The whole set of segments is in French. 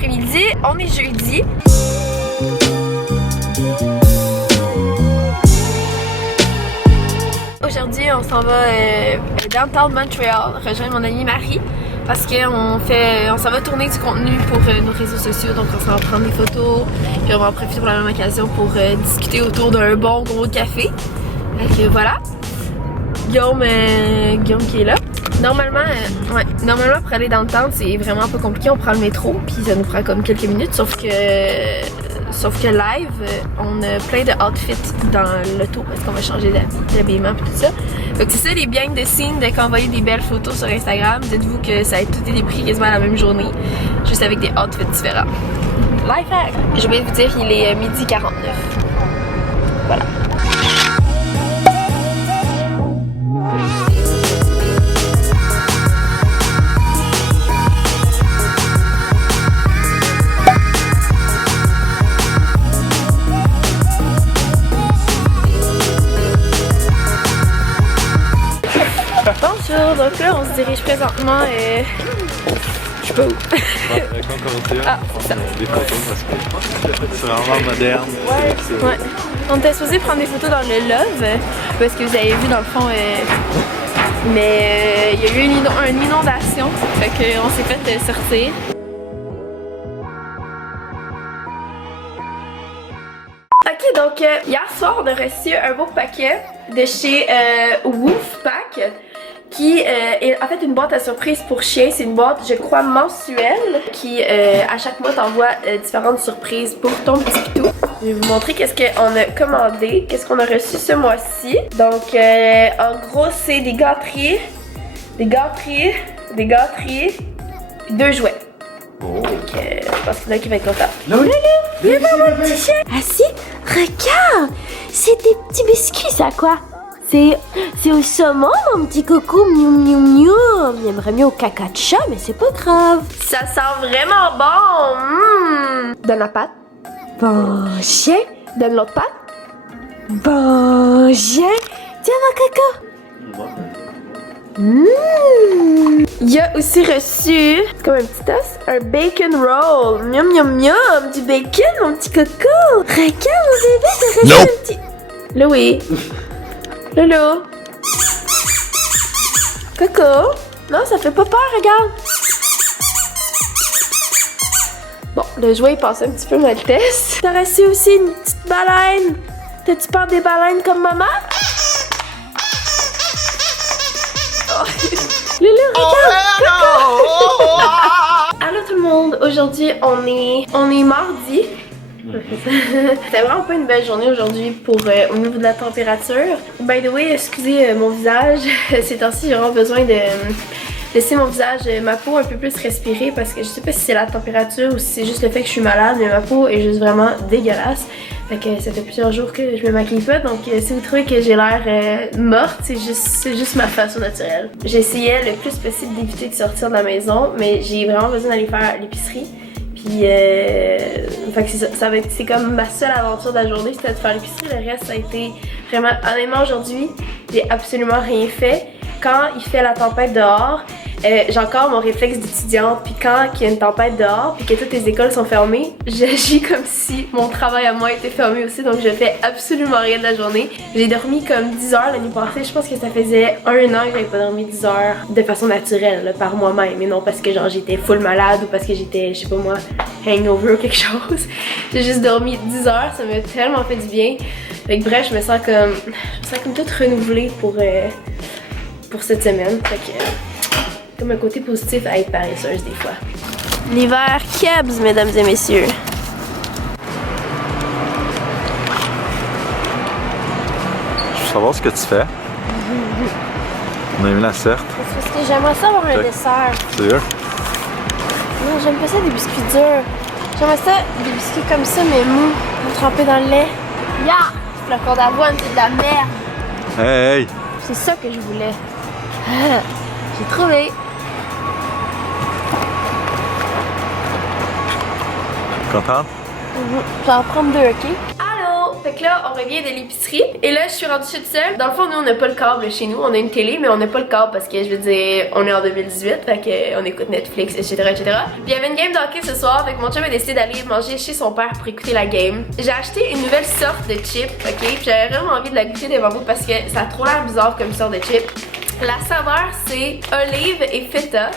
après-midi, on est jeudi. Aujourd'hui, on s'en va downtown Montréal, rejoindre mon amie Marie, parce qu'on s'en va tourner du contenu pour nos réseaux sociaux, donc on s'en va prendre des photos, puis on va en profiter pour la même occasion pour discuter autour d'un bon gros café. Donc voilà, Guillaume qui est là. Normalement pour aller downtown, c'est vraiment pas compliqué, on prend le métro, puis ça nous prend comme quelques minutes, sauf que live, on a plein de outfits dans l'auto parce qu'on va changer d'habillement et tout ça. Donc c'est ça les behind the scenes de qu'envoyer des belles photos sur Instagram. Dites-vous que ça a tout été pris quasiment la même journée, juste avec des outfits différents. Life hack! Je vais vous dire, il est 12h49. Voilà. Bonjour, donc là on se dirige présentement je sais pas où. Concordia. Ah, c'est ça. Des photos parce que c'est vraiment moderne. Ouais. On était supposé prendre des photos dans le Love, parce que vous avez vu dans le fond, mais il y a eu une inondation, fait qu'on s'est fait sortir. Ok, donc hier soir on a reçu un beau paquet de chez Wolfpack qui est en fait une boîte à surprise pour chiens. C'est une boîte, je crois, mensuelle qui à chaque mois t'envoie différentes surprises pour ton petit pitou. Je vais vous montrer qu'est-ce qu'on a commandé, qu'est-ce qu'on a reçu ce mois-ci. Donc en gros c'est des gâteries, puis 2 jouets. Oh. Donc je pense qu'il y en a qui va être content. Loulou, viens voir mon petit chien. Assis, regarde, c'est des petits biscuits, ça quoi? C'est au saumon, mon petit coco, miou miou miou. J'aimerais mieux au caca de chat, mais c'est pas grave. Ça sent vraiment bon. Donne la patte. Bon chien, Donne l'autre patte. bon chien. Tiens, mon coco. Il a aussi reçu, comme un petit os, un bacon roll. Miam miam miam, du bacon, mon petit coco. Regarde, mon bébé, t'as reçu un petit... Louis. Lolo. Coco. Non, ça fait pas peur, regarde. Bon, le jouet est passé un petit peu mal test. T'as reçu aussi une petite baleine. T'as-tu peur des baleines comme maman? Oh. Loulou, regarde! Allô tout le monde, aujourd'hui on est mardi. C'était vraiment pas une belle journée aujourd'hui pour au niveau de la température. By the way, excusez mon visage, ces temps-ci j'ai vraiment besoin de laisser mon visage, ma peau un peu plus respirer parce que je sais pas si c'est la température ou si c'est juste le fait que je suis malade, mais ma peau est juste vraiment dégueulasse. Fait que ça fait plusieurs jours que je me maquille pas, donc si vous trouvez que j'ai l'air morte, c'est juste ma façon naturelle. J'essayais le plus possible d'éviter de sortir de la maison, mais j'ai vraiment besoin d'aller faire l'épicerie. Puis fait que c'est comme ma seule aventure de la journée, c'était de faire l'épicerie. Le reste ça a été vraiment, honnêtement aujourd'hui, j'ai absolument rien fait. Quand il fait la tempête dehors, j'ai encore mon réflexe d'étudiante, puis quand il y a une tempête dehors, puis que toutes les écoles sont fermées, j'agis comme si mon travail à moi était fermé aussi, donc je fais absolument rien de la journée. J'ai dormi comme 10 heures l'année passée, je pense que ça faisait 1 an que j'avais pas dormi 10 heures de façon naturelle, là, par moi-même, mais non parce que genre j'étais full malade ou parce que j'étais, je sais pas moi, hangover ou quelque chose. J'ai juste dormi 10 heures, ça m'a tellement fait du bien. Fait que bref, je me sens comme toute renouvelée pour cette semaine. Fait que comme un côté positif à être paresseuse des fois. L'hiver Kebs, mesdames et messieurs. Je veux savoir ce que tu fais. On a eu la certe. Parce que j'aimerais ça avoir un dessert. Sérieux? Non, j'aime pas ça des biscuits durs. J'aimerais ça des biscuits comme ça, mais mous, trempés dans le lait. Ya! Flocon d'avoine, c'est de la merde. Hey! C'est ça que je voulais. J'ai trouvé. Contente? Je vais en prendre 2, ok? Allô! Fait fait que là, on revient de l'épicerie. Et là, je suis rendue toute seule. Dans le fond, nous, on n'a pas le câble chez nous. On a une télé, mais on n'a pas le câble parce que, je veux dire, on est en 2018. Fait qu'on écoute Netflix, etc., etc. Puis il y avait une game d'hockey ce soir. Fait que mon chum a décidé d'aller manger chez son père pour écouter la game. J'ai acheté une nouvelle sorte de chip, ok? Puis j'avais vraiment envie de la goûter devant vous parce que ça a trop l'air bizarre comme sorte de chip. La saveur, c'est olive et feta.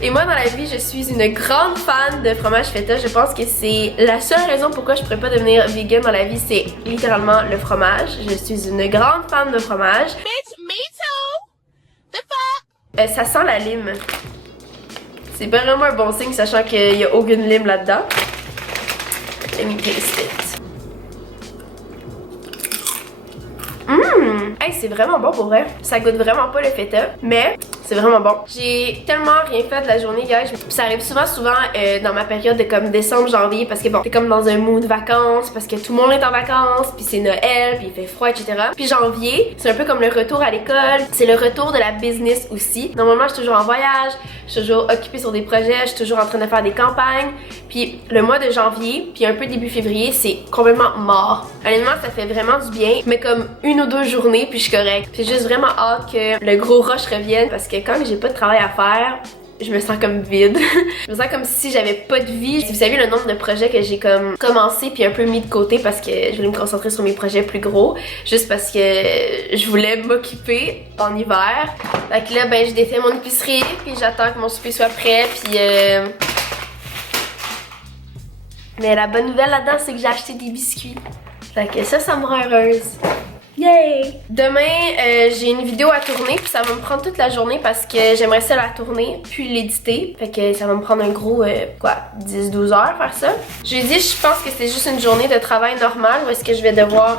Et moi, dans la vie, je suis une grande fan de fromage feta. Je pense que c'est la seule raison pourquoi je pourrais pas devenir vegan dans la vie, c'est littéralement le fromage. Je suis une grande fan de fromage. Bitch, me too! The fuck? Ça sent la lime. C'est pas vraiment un bon signe, sachant qu'il y a aucune lime là-dedans. Let me taste it. Hey, c'est vraiment bon pour vrai. Ça goûte vraiment pas le feta, mais c'est vraiment bon. J'ai tellement rien fait de la journée, guys. Ça arrive souvent dans ma période de comme décembre, janvier, parce que bon, t'es comme dans un mood vacances, parce que tout le monde est en vacances, puis c'est Noël, puis il fait froid, etc. Puis janvier, c'est un peu comme le retour à l'école, c'est le retour de la business aussi. Normalement, je suis toujours en voyage, je suis toujours occupée sur des projets, je suis toujours en train de faire des campagnes. Puis le mois de janvier, puis un peu début février, c'est complètement mort. Honnêtement, ça fait vraiment du bien, mais comme 1 ou 2 journées, puis je suis correcte. J'ai juste vraiment hâte que le gros rush revienne, parce que quand j'ai pas de travail à faire, je me sens comme vide. Je me sens comme si j'avais pas de vie. Si vous savez le nombre de projets que j'ai comme commencé puis un peu mis de côté parce que je voulais me concentrer sur mes projets plus gros, juste parce que je voulais m'occuper en hiver. Fait que là, ben, j'ai défait mon épicerie puis j'attends que mon souper soit prêt puis mais la bonne nouvelle là-dedans, c'est que j'ai acheté des biscuits. Fait que ça me rend heureuse. Yay! Demain, j'ai une vidéo à tourner, puis ça va me prendre toute la journée parce que j'aimerais ça la tourner, puis l'éditer. Fait que ça va me prendre un gros, 10-12 heures faire ça. Jeudi, je pense que c'est juste une journée de travail normal où est-ce que je vais devoir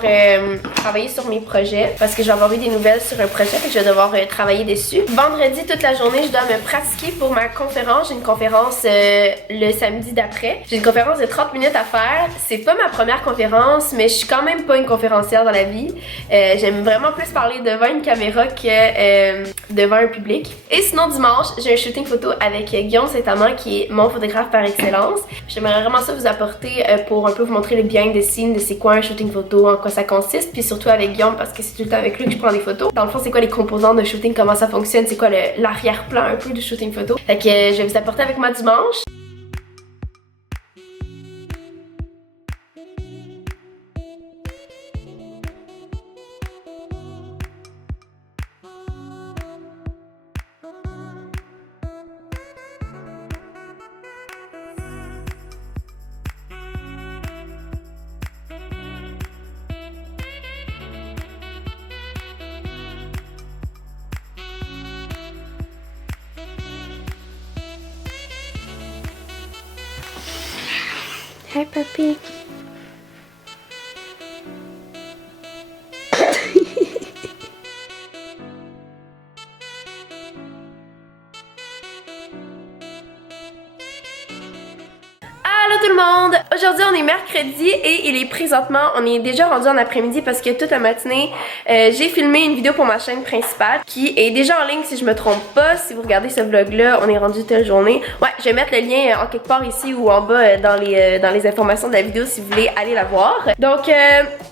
travailler sur mes projets parce que j'ai avoir eu des nouvelles sur un projet, fait que je vais devoir travailler dessus. Vendredi, toute la journée, je dois me pratiquer pour ma conférence. J'ai une conférence le samedi d'après. J'ai une conférence de 30 minutes à faire. C'est pas ma première conférence, mais je suis quand même pas une conférencière dans la vie. J'aime vraiment plus parler devant une caméra que devant un public. Et sinon dimanche, j'ai un shooting photo avec Guillaume Saint-Amand qui est mon photographe par excellence. J'aimerais vraiment ça vous apporter pour un peu vous montrer le behind the scenes de c'est quoi un shooting photo, en quoi ça consiste, puis surtout avec Guillaume parce que c'est tout le temps avec lui que je prends des photos. Dans le fond, c'est quoi les composants de shooting, comment ça fonctionne, c'est quoi l'arrière-plan un peu du shooting photo. Fait que je vais vous apporter avec moi dimanche. Hi, puppy. Allô tout le monde! Aujourd'hui on est mercredi et il est présentement, on est déjà rendu en après-midi parce que toute la matinée j'ai filmé une vidéo pour ma chaîne principale qui est déjà en ligne si je me trompe pas. Si vous regardez ce vlog là, on est rendu telle journée. Ouais, je vais mettre le lien en quelque part ici ou en bas dans les informations de la vidéo si vous voulez aller la voir. Donc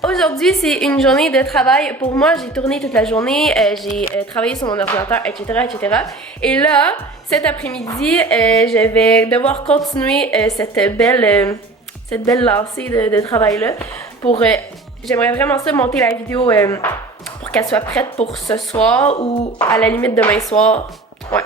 aujourd'hui c'est une journée de travail pour moi. J'ai tourné toute la journée, j'ai travaillé sur mon ordinateur, etc., etc. Et là, cet après-midi, je vais devoir continuer cette belle lancée de travail-là. J'aimerais vraiment ça monter la vidéo pour qu'elle soit prête pour ce soir ou à la limite demain soir. Ouais.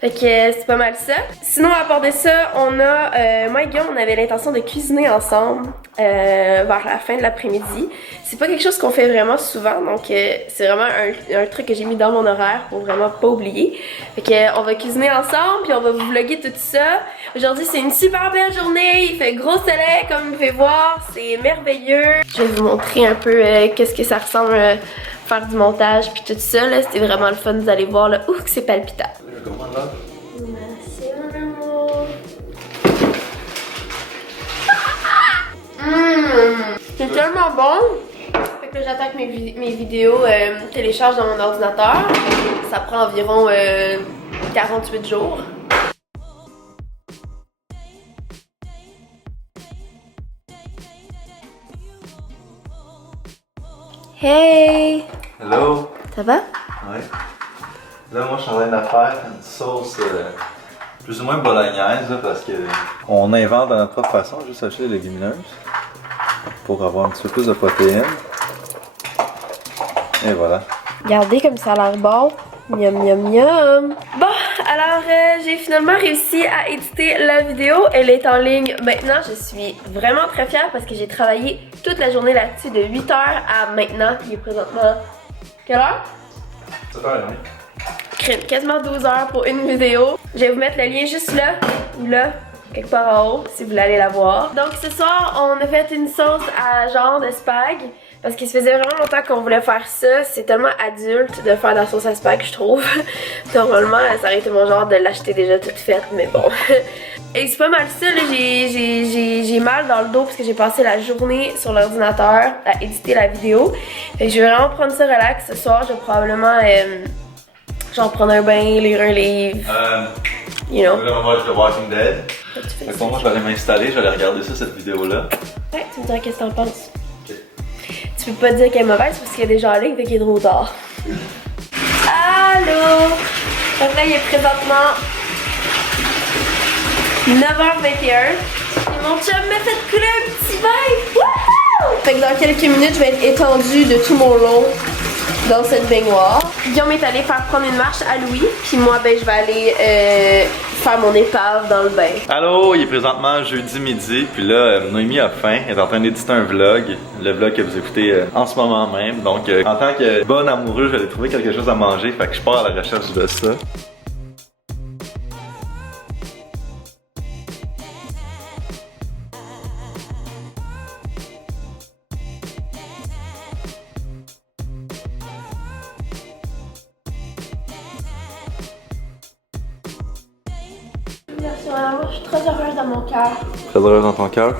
Fait que c'est pas mal ça. Sinon, à part de ça, moi et Guillaume, on avait l'intention de cuisiner ensemble vers la fin de l'après-midi. C'est pas quelque chose qu'on fait vraiment souvent, donc c'est vraiment un truc que j'ai mis dans mon horaire pour vraiment pas oublier. Fait que on va cuisiner ensemble, puis on va vous vlogger tout ça. Aujourd'hui, c'est une super belle journée, il fait gros soleil comme vous pouvez voir, c'est merveilleux. Je vais vous montrer un peu qu'est-ce que ça ressemble faire du montage puis tout ça là, c'était vraiment le fun, vous allez voir là, ouf que c'est palpitant. Merci mon amour. C'est tellement bon. Fait que là j'attends que mes vidéos téléchargent dans mon ordinateur. Ça prend environ 48 jours. Hey! Hello! Ça va? Ouais. Là, moi, je suis en train de faire une sauce plus ou moins bolognaise, là, parce que on invente de notre propre façon, juste acheter des légumineuses pour avoir un petit peu plus de protéines. Et voilà. Regardez comme ça a l'air bon. Miam miam miam. Bon, alors j'ai finalement réussi à éditer la vidéo. Elle est en ligne maintenant. Je suis vraiment très fière parce que j'ai travaillé toute la journée là-dessus de 8h à maintenant. Il est présentement... Quelle heure? Ça va, oui. Quasiment 12 heures pour une vidéo. Je vais vous mettre le lien juste là ou là, quelque part en haut, si vous voulez aller la voir. Donc ce soir, on a fait une sauce à genre de spag. Parce qu'il se faisait vraiment longtemps qu'on voulait faire ça. C'est tellement adulte de faire de la sauce à spag, je trouve. Normalement, ça aurait été mon genre de l'acheter déjà toute faite, mais bon. Et c'est pas mal ça, là. J'ai mal dans le dos parce que j'ai passé la journée sur l'ordinateur à éditer la vidéo. Fait que je vais vraiment prendre ça relax ce soir. Je vais probablement genre prendre un bain, lire un livre. You know. We're gonna watch The Walking Dead. Toi, tu fais Fait que ça. moi, je vais aller m'installer, je vais aller regarder ça, cette vidéo-là. Ouais, tu me diras qu'est-ce que t'en penses. Tu peux pas dire qu'elle est mauvaise parce qu'il y a des gens en ligne fait qu'il est trop tard. Allô! Donc là, il est présentement 9h21. Et mon chum m'a fait couler un petit bain! Wouhou! Fait que dans quelques minutes, je vais être étendue de tout mon long dans cette baignoire. Guillaume est allé faire prendre une marche à Louis. Puis moi, ben, je vais aller faire mon épave dans le bain. Allô, il est présentement jeudi midi, puis là, Noémie a faim, elle est en train d'éditer un vlog, le vlog que vous écoutez en ce moment même. Donc, en tant que bonne amoureuse, je vais aller trouver quelque chose à manger, fait que je pars à la recherche de ça. Merci, madame. Je suis très heureuse dans mon cœur. Très heureuse dans ton cœur?